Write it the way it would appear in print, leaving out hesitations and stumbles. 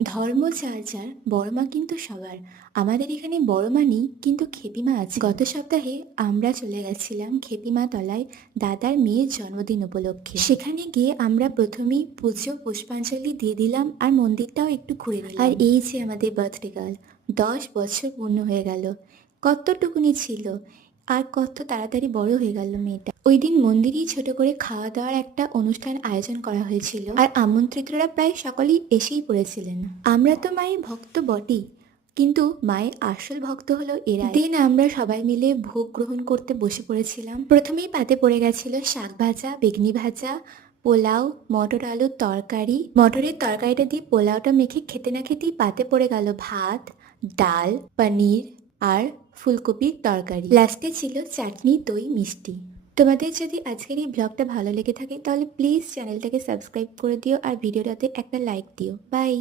ধর্ম যার যার, বড় মা কিন্তু সবার। আমাদের এখানে বড় মা নেই, কিন্তু খেপিমা আছে। গত সপ্তাহে আমরা চলে গেছিলাম খেপিমা তলায় দাদার মেয়ের জন্মদিন উপলক্ষে। সেখানে গিয়ে আমরা প্রথমেই পুজো পুষ্পাঞ্জলি দিয়ে দিলাম আর মন্দিরটাও একটু ঘুরে নিলাম। আর এই যে আমাদের বার্থডে গার্ল, 10 বছর পূর্ণ হয়ে গেল। কতটুকুনি ছিল, আর কত তাড়াতাড়ি বড় হয়ে গেল মেয়েটা। ওই দিন মন্দিরেই ছোট করে খাওয়া দাওয়ার একটা অনুষ্ঠান আয়োজন করা হয়েছিল, আর আমন্ত্রিতরা প্রায় সকলেই এসেই পড়েছিলেন। আমরা তো মায়ের ভক্ত বটেই, কিন্তু মায়ের আসল ভক্ত হলো এরা। দিন আমরা সবাই মিলে ভোগ গ্রহণ করতে বসে পড়েছিলাম। প্রথমেই পাতে পড়ে গেছিল শাক ভাজা, বেগনি ভাজা, পোলাও, মটর আলুর তরকারি। মটরের তরকারিটা দিয়ে পোলাওটা মেখে খেতে না খেতেই পাতে পড়ে গেল ভাত, ডাল, পনির আর ফুলকপির তরকারি। লাস্টে ছিল চাটনি, দই, মিষ্টি। তোমাদের যদি আজকের এই ব্লগটা ভালো লেগে থাকে তাহলে প্লিজ চ্যানেলটাকে সাবস্ক্রাইব করে দিও আর ভিডিওটাতে একটা লাইক দিও। বাই।